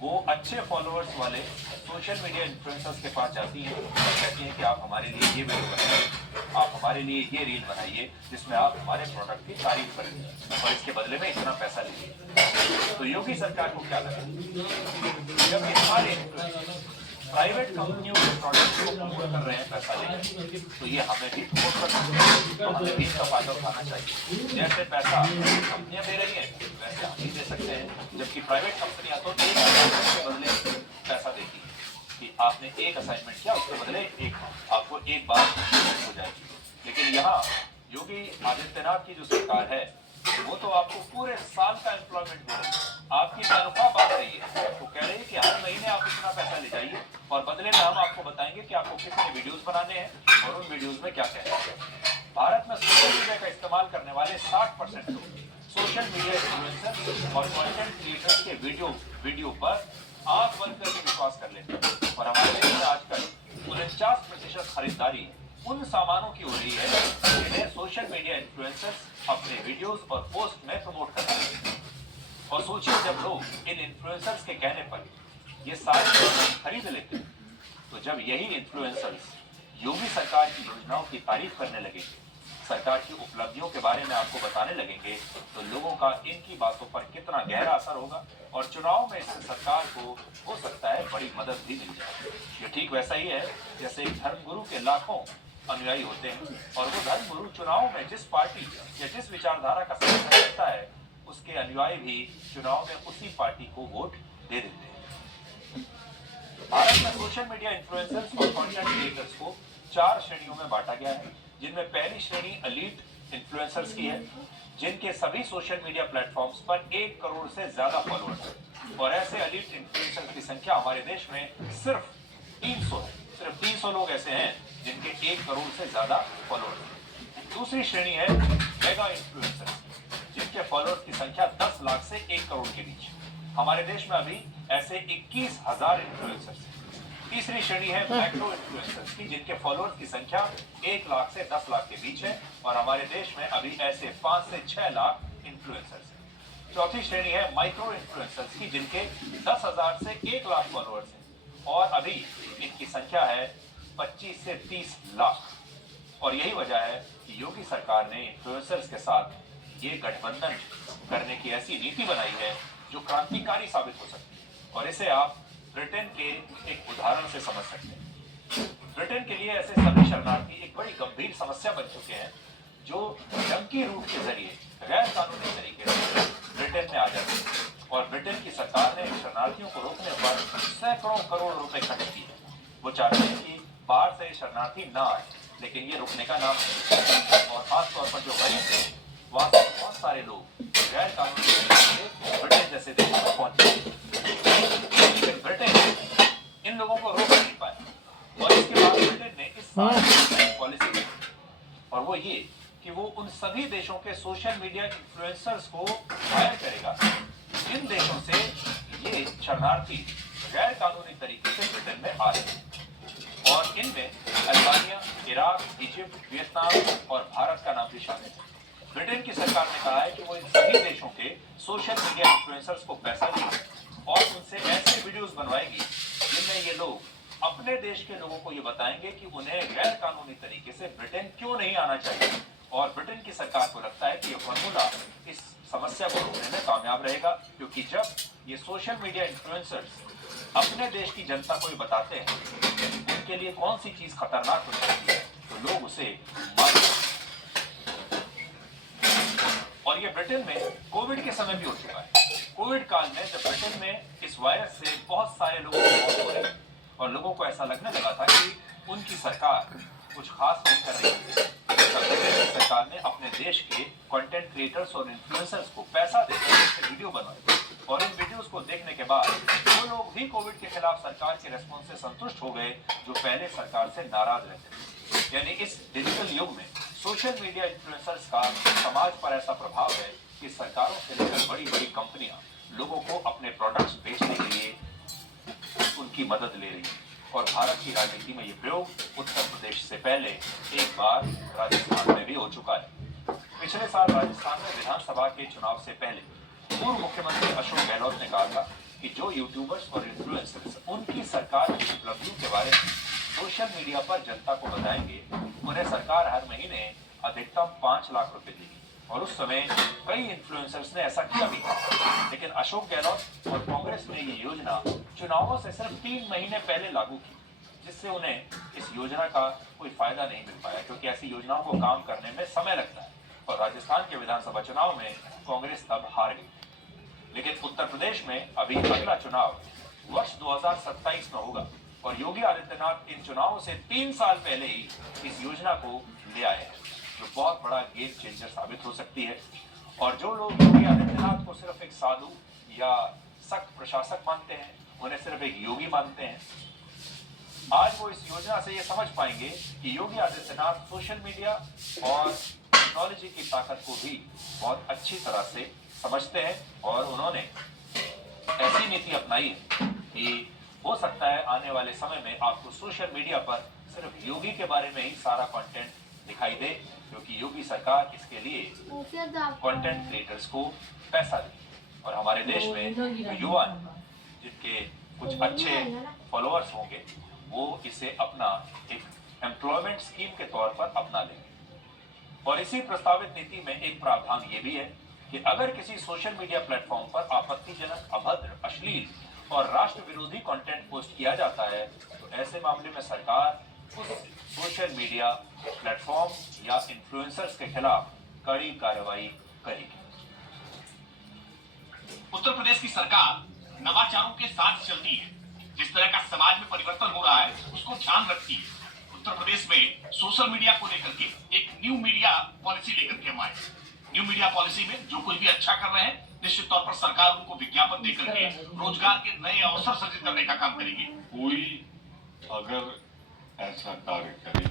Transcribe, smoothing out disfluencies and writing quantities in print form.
वो अच्छे फॉलोअर्स वाले सोशल मीडिया इन्फ्लुएंसर्स के पास जाती हैं और कहती हैं कि आप हमारे लिए ये वीडियो बनाइए, आप हमारे लिए ये रील बनाइए जिसमें आप हमारे प्रोडक्ट की तारीफ करें और इसके बदले में इतना पैसा लीजिए। तो योगी सरकार को क्या लगा, जब ये सारे प्राइवेट कंपनियों के प्रोडक्ट को प्रमोट कर रहे हैं पैसा लेकर, तो ये हमें भी प्रमोट कर सकते हैं, तो हमें भी इसका फायदा उठाना चाहिए। जैसे पैसा कंपनियां दे रही हैं वैसे हम भी दे सकते हैं, जबकि प्राइवेट कंपनियां तो एक असाइनमेंट के बदले पैसा देती है कि आपने एक असाइनमेंट किया उसके बदले एक आपको एक बार हो जाएगी। लेकिन यहाँ योगी आदित्यनाथ की जो सरकार है वो तो आपको पूरे साल का एम्प्लॉयमेंट दे रही है, आपकी तनख्वाह बांध रही है, आपको कह रही है कि हर महीने आप इतना पैसा ले जाइए और बदले में हम आपको बताएंगे कि आपको कितने वीडियोस बनाने हैं और उन वीडियोस में क्या कहना है। भारत में सोशल मीडिया का इस्तेमाल करने वाले 60% लोग सोशल मीडिया इन्फ्लुएंसर और कंटेंट क्रिएटर्स के वीडियो पर आंख बंद करके विश्वास कर लेते हैं और हमारे देश में आजकल 49% खरीदारी उन सामानों की हो रही है जिन्हें सोशल मीडिया इन्फ्लुएंसर्स अपने वीडियोस और पोस्ट में प्रमोट करते हैं। और सोचिए जब लोग इन इन्फ्लुएंसर्स के कहने पर ये सारे प्रोडक्ट खरीद लेते हैं, तो जब यही इन्फ्लुएंसर्स योगी सरकार की योजनाओं की तारीफ करने लगेंगे, सरकार की उपलब्धियों के बारे में आपको बताने लगेंगे, तो लोगों का इनकी बातों पर कितना गहरा असर होगा और चुनाव में इससे सरकार को हो सकता है बड़ी मदद भी मिल जाए। ये ठीक वैसा ही है जैसे एक धर्मगुरु के लाखों अनुयायी होते हैं और वो धर्मगुरु चुनाव में जिस पार्टी या जिस विचारधारा का समर्थन करता है उसके अनुयायी भी चुनाव में उसी पार्टी को वोट दे देते हैं। भारत में सोशल मीडिया इन्फ्लुएंसर्स और कंटेंट क्रिएटर्स को 4 श्रेणियों में बांटा गया है, जिनमें पहली श्रेणी एलीट इन्फ्लुएंसर्स की है, जिनके सभी सोशल मीडिया प्लेटफॉर्म्स पर 1 करोड़ से ज्यादा फॉलोअर्स हैं और ऐसे एलीट इन्फ्लुएंसर्स की संख्या हमारे देश में सिर्फ 300 है। सिर्फ 300 लोग ऐसे हैं जिनके 1 करोड़ से ज्यादा फॉलोअर्स हैं। दूसरी श्रेणी है मेगा इन्फ्लुएंसर्स, जिनके फॉलोअर्स की संख्या 10 लाख से 1 करोड़ के बीच। हमारे देश में अभी ऐसे 21,000 इन्फ्लुएंसर्स हैं। तीसरी श्रेणी है मैक्रो इन्फ्लुएंसर्स की, जिनके फॉलोअर्स की संख्या 1 लाख से 10 लाख के बीच है और हमारे देश में अभी ऐसे 5 से 6 लाख इन्फ्लुएंसर्स हैं। चौथी श्रेणी है माइक्रो इन्फ्लुएंसर्स की, जिनके 10,000 से 1 लाख फॉलोअर्स हैं और अभी इनकी संख्या है 25 से 30 लाख। और यही वजह है कि योगी सरकार ने इन्फ्लुएंसर्स के साथ ये गठबंधन करने की ऐसी नीति बनाई है जो क्रांतिकारी साबित हो सकती है और इसे आप ब्रिटेन के एक उदाहरण से समझ सकते हैं। ब्रिटेन के लिए ऐसे सभी शरणार्थी एक बड़ी गंभीर समस्या बन चुके हैं जो डंकी रूट के जरिए गैर कानूनी तरीके से ब्रिटेन में आ जाते हैं और ब्रिटेन की सरकार ने शरणार्थियों को रोकने पर सैकड़ों करोड़ रुपए खर्च किए। वो चाहते हैं कि बाहर से शरणार्थी ना आए, लेकिन ये रुकने का नाम नहीं और खासतौर पर जो गरीब थे वहां से बहुत सारे लोग गैर कानूनी तरीके से ब्रिटेन जैसे देशों में पहुंचे, लेकिन ब्रिटेन इन लोगों को रोक नहीं पाया और इसके बाद ब्रिटेन ने इस साल पॉलिसी दी और वो ये कि वो उन सभी देशों के सोशल मीडिया इन्फ्लुएंसर्स को फायर करेगा जिन देशों से ये शरणार्थी गैर कानूनी तरीके से ब्रिटेन में आ रहे हैं और इनमें अल्बानिया, इराक, इजिप्ट, वियतनाम और भारत का नाम भी शामिल है। ब्रिटेन की सरकार ने कहा है कि वो इन सभी देशों के सोशल मीडिया इन्फ्लुएंसर्स को पैसा देगी और उनसे ऐसे वीडियोस बनवाएगी जिनमें ये लोग अपने देश के लोगों को ये बताएंगे कि उन्हें गैर कानूनी तरीके से ब्रिटेन क्यों नहीं आना चाहिए और ब्रिटेन की सरकार को लगता है कि ये फॉर्मूला इस समस्या को रोकने में कामयाब रहेगा, क्योंकि जब ये सोशल मीडिया इन्फ्लुएंसर्स अपने देश की जनता को ये बताते हैं उनके लिए कौन सी चीज खतरनाक हो सकती है तो लोग उसे मान। और ये ब्रिटेन में कोविड के समय भी हो चुका है। कोविड काल में जब ब्रिटेन में इस वायरस से बहुत सारे लोगों की मौत हो रही और लोगों को ऐसा लगने लगा था कि उनकी सरकार कुछ खास नहीं कर रही है, ब्रिटेन की सरकार ने अपने देश के कंटेंट क्रिएटर्स और इन्फ्लुएंसर्स को पैसा देकर वीडियो बनवाए और इन वीडियोस को देखने के बाद वो लोग भी कोविड के खिलाफ सरकार के रेस्पॉन्स से संतुष्ट हो गए जो पहले सरकार से नाराज रहते थे। यानी इस डिजिटल युग में सोशल मीडिया इन्फ्लुएंसर्स का समाज पर ऐसा प्रभाव है कि सरकारों से लेकर बड़ी बड़ी कंपनियां लोगों को अपने प्रोडक्ट्स बेचने के लिए उनकी मदद ले रही है और भारत की राजनीति में ये प्रयोग उत्तर प्रदेश से पहले एक बार राजस्थान में भी हो चुका है। पिछले साल राजस्थान में विधानसभा के चुनाव से पहले पूर्व मुख्यमंत्री अशोक गहलोत ने कहा था कि जो यूट्यूबर्स और इन्फ्लुएंसर्स उनकी सरकार की उपलब्धियों के बारे में सोशल मीडिया पर जनता को बताएंगे, उन्हें सरकार हर महीने अधिकतम 5 लाख रुपए देगी। और उस समय कई इन्फ्लुएंसर्स ने ऐसा किया भी, लेकिन अशोक गहलोत और कांग्रेस ने ये योजना चुनावों से सिर्फ 3 महीने पहले लागू की, जिससे उन्हें इस योजना का कोई फायदा नहीं मिल पाया, क्योंकि ऐसी योजनाओं को काम करने में समय लगता है। और राजस्थान के विधानसभा चुनाव में कांग्रेस तब हार गई। लेकिन उत्तर प्रदेश में अभी अगला चुनाव वर्ष 2027 में होगा और योगी आदित्यनाथ इन चुनावों से 3 साल पहले ही इस योजना को ले आए हैं, जो बहुत बड़ा गेम चेंजर साबित हो सकती है। और जो लोग योगी आदित्यनाथ को सिर्फ एक साधु या सख्त प्रशासक मानते हैं, उन्हें सिर्फ एक योगी मानते हैं, आज वो इस योजना से ये समझ पाएंगे कि योगी आदित्यनाथ सोशल मीडिया और टेक्नोलॉजी की ताकत को भी बहुत अच्छी तरह से समझते हैं। और उन्होंने ऐसी नीति अपनाई है कि हो सकता है आने वाले समय में आपको सोशल मीडिया पर सिर्फ योगी के बारे में ही सारा कंटेंट दिखाई दे, क्योंकि योगी सरकार इसके लिए कंटेंट क्रिएटर्स को पैसा दे। और हमारे देश में युवा जिनके कुछ अच्छे फॉलोअर्स होंगे, वो इसे अपना एक एम्प्लॉयमेंट स्कीम के तौर पर अपना लेंगे। और इसी प्रस्तावित नीति में एक प्रावधान ये भी है कि अगर किसी सोशल मीडिया प्लेटफॉर्म पर आपत्तिजनक, अभद्र, अश्लील और राष्ट्र विरोधी कंटेंट पोस्ट किया जाता है, तो ऐसे मामले में सरकार उस सोशल मीडिया प्लेटफॉर्म या इन्फ्लुएंसर्स के खिलाफ कड़ी कार्रवाई करेगी। उत्तर प्रदेश की सरकार नवाचारों के साथ चलती है। जिस तरह का समाज में परिवर्तन हो रहा है, उसको ध्यान रखती है। उत्तर प्रदेश में सोशल मीडिया को लेकर के एक न्यू मीडिया पॉलिसी लेकर के हम आए। न्यू मीडिया पॉलिसी में जो कोई भी अच्छा कर रहे हैं, निश्चित तौर पर सरकार उनको विज्ञापन देकर के रोजगार के नए अवसर सृजित करने का काम करेगी। कोई अगर ऐसा कार्य करे